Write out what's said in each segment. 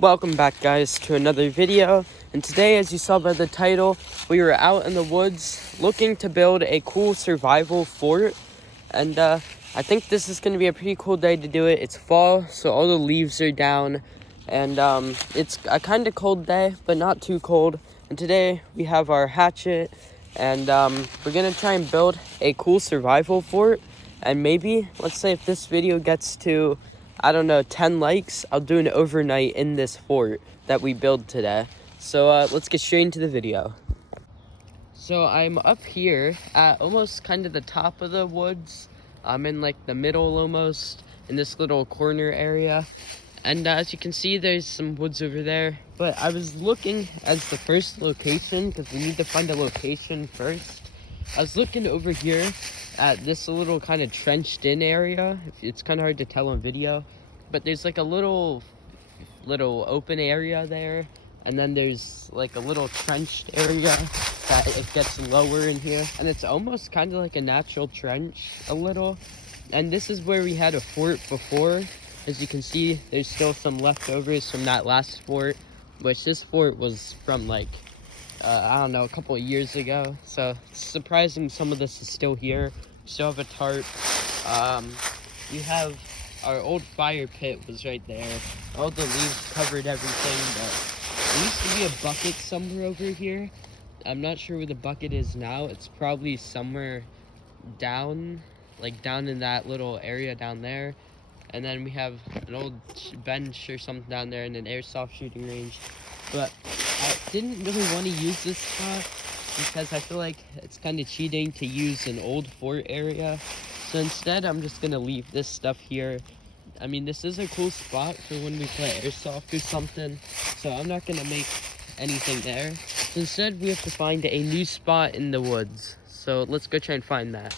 Welcome back, guys, to another video. And today, as you saw by the title, we were out in the woods looking to build a cool survival fort. And I think this is going to be a pretty cool day to do it. It's fall, so all the leaves are down. And it's a kind of cold day, but not too cold. And today, we have our hatchet. And we're going to try and build a cool survival fort. And maybe, let's say if this video gets to, I don't know, 10 likes, I'll do an overnight in this fort that we build today. So let's get straight into the video. So I'm up here at almost kind of the top of the woods. I'm in like the middle almost, in this little corner area. And as you can see, there's some woods over there. But I was looking as the first location, because we need to find a location first. I was looking over here at this little kind of trenched in area. It's kind of hard to tell on video, but there's like a little open area there, and then there's like a little trenched area that it gets lower in here, and it's almost kind of like a natural trench a little. And this is where we had a fort before. As you can see, there's still some leftovers from that last fort, which this fort was from like I don't know, a couple of years ago. So it's surprising some of this is still here. We still have a tarp. We have our old fire pit was right there. All the leaves covered everything, but there used to be a bucket somewhere over here. I'm not sure where the bucket is now. It's probably somewhere down, like down in that little area down there. And then we have an old bench or something down there and an airsoft shooting range. But I didn't really want to use this spot because I feel like it's kind of cheating to use an old fort area. So instead, I'm just going to leave this stuff here. I mean, this is a cool spot for when we play airsoft or something. So I'm not going to make anything there. So instead, we have to find a new spot in the woods. So let's go try and find that.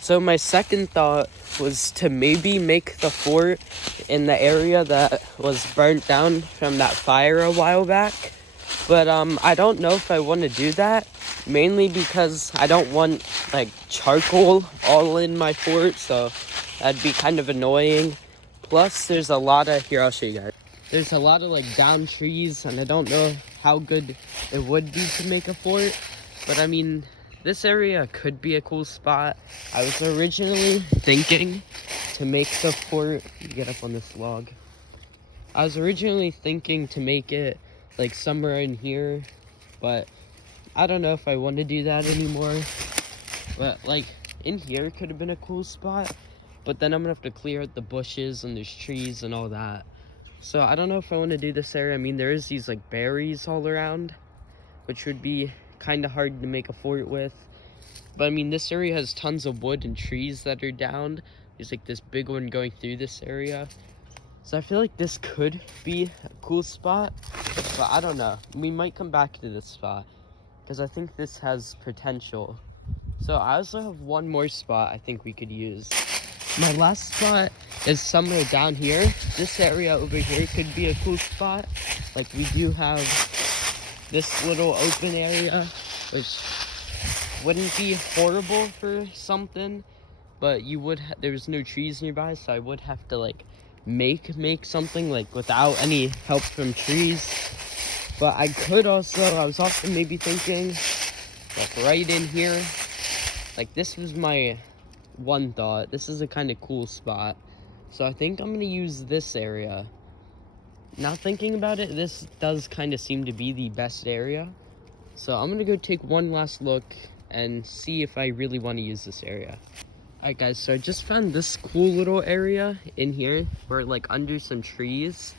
So my second thought was to maybe make the fort in the area that was burnt down from that fire a while back. But I don't know if I want to do that, mainly because I don't want like charcoal all in my fort, so that'd be kind of annoying. Plus there's a lot of, here I'll show you guys. There's a lot of like down trees, and I don't know how good it would be to make a fort. But I mean, this area could be a cool spot. I was originally thinking to make the fort, get up on this log. I was originally thinking to make it like somewhere in here, but I don't know if I want to do that anymore. But like in here could have been a cool spot, but then I'm gonna have to clear out the bushes and there's trees and all that. So I don't know if I want to do this area. I mean, there is these like berries all around, which would be kind of hard to make a fort with. But I mean, this area has tons of wood and trees that are down. There's like this big one going through this area. So I feel like this could be a cool spot, but I don't know. We might come back to this spot because I think this has potential. So I also have one more spot I think we could use. My last spot is somewhere down here. This area over here could be a cool spot. Like we do have this little open area, which wouldn't be horrible for something, but you would there's no trees nearby, so I would have to like make something like without any help from trees. But I was also maybe thinking like right in here, like this was my one thought. This is a kind of cool spot, so I think I'm gonna use this area. Now thinking about it, this does kind of seem to be the best area. So I'm gonna go take one last look and see if I really want to use this area. Alright guys, so I just found this cool little area in here. We're like under some trees.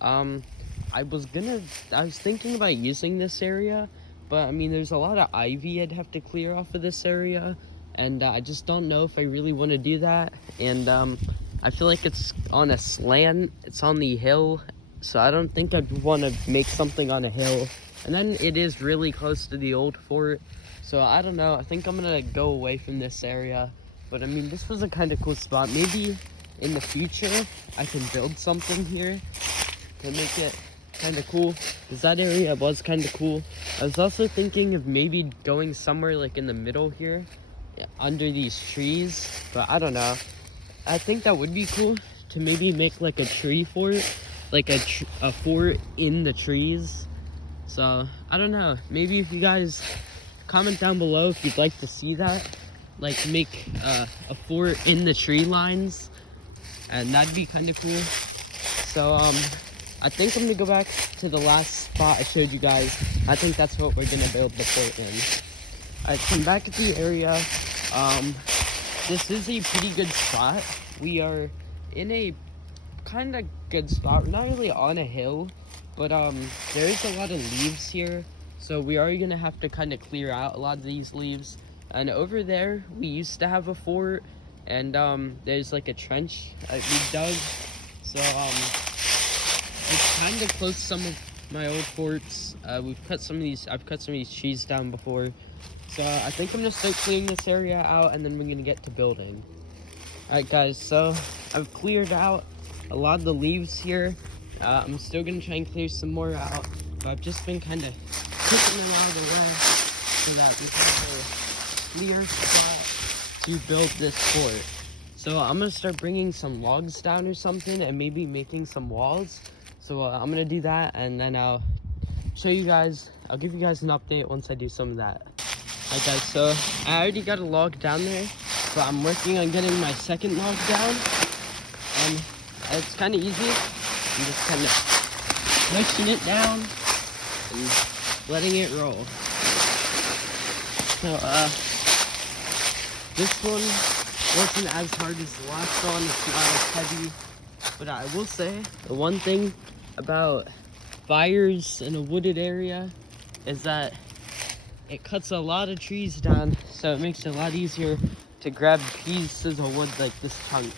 I was thinking about using this area, but I mean there's a lot of ivy I'd have to clear off of this area, and I just don't know if I really want to do that. And I feel like it's on a slant, it's on the hill, so I don't think I'd want to make something on a hill. And then it is really close to the old fort, so I don't know. I think I'm gonna go away from this area. But I mean, this was a kind of cool spot. Maybe in the future I can build something here to make it kind of cool, because that area was kind of cool. I was also thinking of maybe going somewhere like in the middle here under these trees, but I don't know. I think that would be cool to maybe make like a tree fort like a fort in the trees. So I don't know, maybe if you guys comment down below if you'd like to see that, like make a fort in the tree lines, and that'd be kind of cool. So I think I'm gonna go back to the last spot I showed you guys. I think that's what we're gonna build the fort in. Alright, so I'm back at the area. This is a pretty good spot. We are in a kind of good spot. We're not really on a hill, but there's a lot of leaves here, so we are gonna have to kind of clear out a lot of these leaves. And over there, we used to have a fort, and there's like a trench we dug. So it's kind of close to some of my old forts. I've cut some of these trees down before. So I think I'm gonna start clearing this area out, and then we're gonna get to building. Alright guys, so I've cleared out a lot of the leaves here. I'm still gonna try and clear some more out, but I've just been kind of pushing them out of the way so that we have a clear spot to build this fort. So I'm gonna start bringing some logs down or something, and maybe making some walls. So I'm gonna do that, and then I'll show you guys, I'll give you guys an update once I do some of that. Alright guys, so I already got a log down there, so I'm working on getting my second log down, and it's kind of easy. I'm just kind of pushing it down and letting it roll. So this one wasn't as hard as the last one. It's not as heavy, but I will say the one thing about fires in a wooded area is that it cuts a lot of trees down, so it makes it a lot easier to grab pieces of wood like this chunk.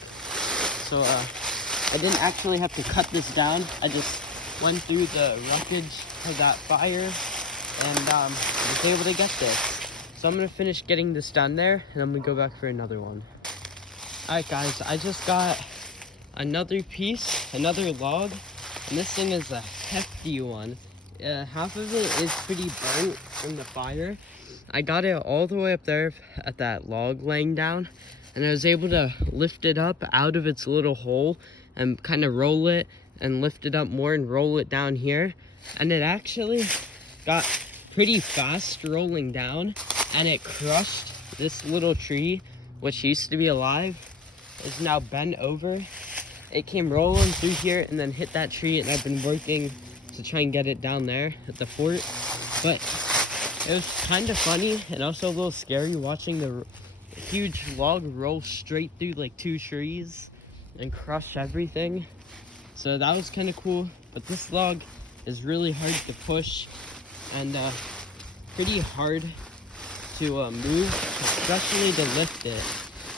So I didn't actually have to cut this down. I just went through the wreckage of that fire and was able to get this. So I'm gonna finish getting this done there, and I'm gonna go back for another one. Alright guys, I just got another piece, another log, and this thing is a hefty one. Half of it is pretty burnt from the fire. I got it all the way up there at that log laying down, and I was able to lift it up out of its little hole and kind of roll it and lift it up more and roll it down here. And it actually got pretty fast rolling down, and it crushed this little tree, which used to be alive, is now bent over. It came rolling through here and then hit that tree, and I've been working to try and get it down there at the fort. But it was kind of funny and also a little scary watching the huge log roll straight through like 2 trees and crush everything. So that was kind of cool. But this log is really hard to push and pretty hard to move, especially to lift it.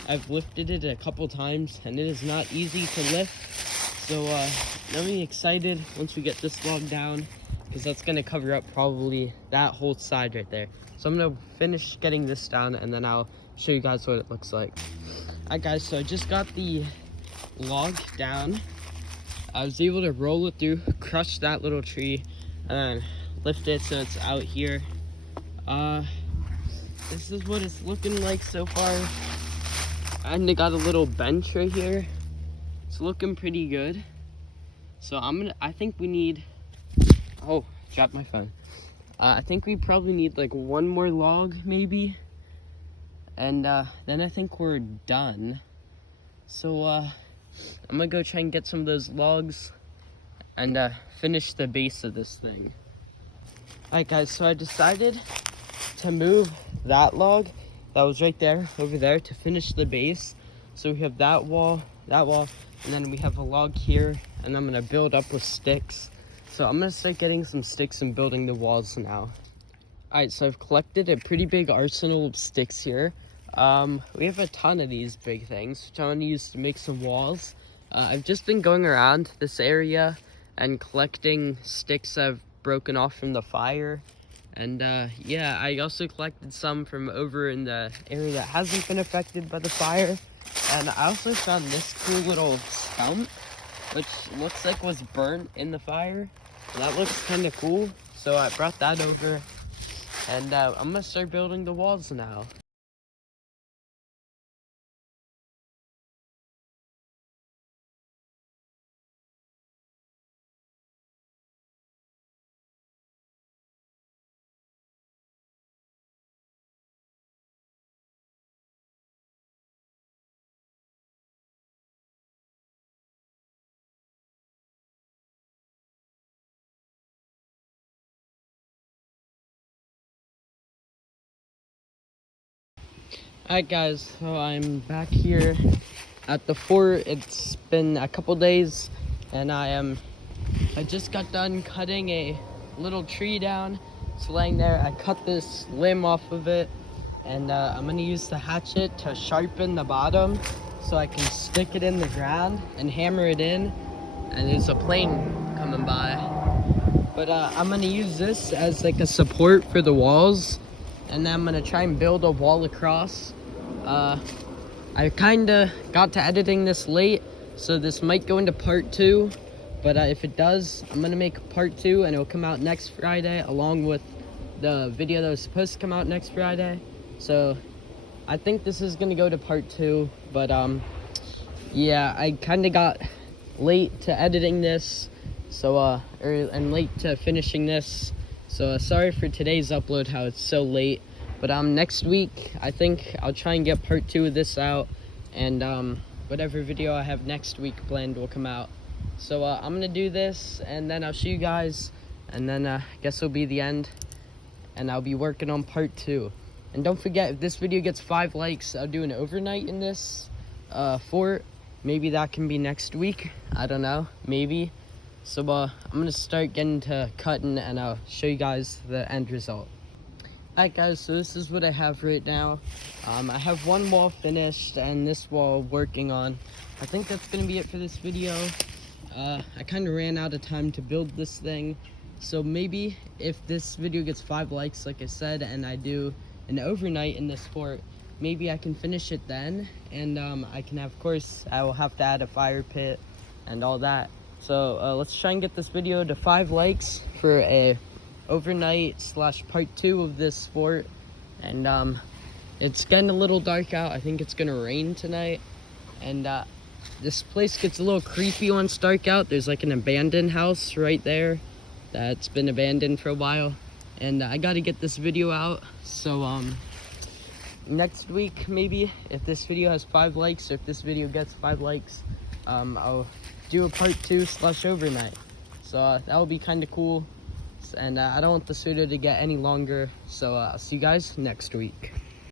I've lifted it a couple times and it is not easy to lift. So I'm excited once we get this log down, because that's gonna cover up probably that whole side right there. So I'm gonna finish getting this down, and then I'll show you guys what it looks like. Alright guys, so I just got the log down. I was able to roll it through, crush that little tree, and then lift it so it's out here. This is what it's looking like so far. And I got a little bench right here. It's looking pretty good. So I think we need, oh, dropped my phone. I think we probably need like one more log maybe. And then I think we're done. So I'm gonna go try and get some of those logs and finish the base of this thing. Alright guys, so I decided to move that log that was right there, over there, to finish the base. So we have that wall, and then we have a log here, and I'm gonna build up with sticks. So I'm gonna start getting some sticks and building the walls now. Alright, so I've collected a pretty big arsenal of sticks here. We have a ton of these big things, which I want to use to make some walls. I've just been going around this area and collecting sticks I've broken off from the fire. And yeah, I also collected some from over in the area that hasn't been affected by the fire. And I also found this cool little stump, which looks like was burnt in the fire. And that looks kind of cool. So I brought that over, and I'm gonna start building the walls now. Alright guys, so I'm back here at the fort. It's been a couple days and I just got done cutting a little tree down. It's laying there. I cut this limb off of it and I'm gonna use the hatchet to sharpen the bottom so I can stick it in the ground and hammer it in. And there's a plane coming by. But I'm gonna use this as like a support for the walls, and then I'm gonna try and build a wall across. I kinda got to editing this late, so this might go into part 2, but if it does, I'm gonna make part 2 and it'll come out next Friday along with the video that was supposed to come out next Friday. So I think this is gonna go to part 2, but yeah, I kinda got late to editing this, so and late to finishing this, so sorry for today's upload how it's so late. But next week I think I'll try and get part 2 of this out, and whatever video I have next week planned will come out. So I'm gonna do this and then I'll show you guys, and then I guess it'll be the end and I'll be working on part 2. And don't forget, if this video gets 5 likes, I'll do an overnight in this fort. Maybe that can be next week, I don't know, maybe. So I'm gonna start getting to cutting and I'll show you guys the end result. Alright guys, so this is what I have right now. I have one wall finished and this wall working on. I think that's gonna be it for this video. I kind of ran out of time to build this thing. So maybe if this video gets 5 likes, like I said, and I do an overnight in this fort, maybe I can finish it then, and I can have, of course, I will have to add a fire pit and all that. So let's try and get this video to 5 likes for a overnight / part 2 of this fort. And it's getting a little dark out. I think it's gonna rain tonight, and this place gets a little creepy once dark out. There's like an abandoned house right there that's been abandoned for a while, and I got to get this video out. So next week, maybe, if this video has 5 likes, or if this video gets 5 likes, I'll do a part 2 / overnight. So that will be kind of cool, and I don't want this video to get any longer. So I'll see you guys next week.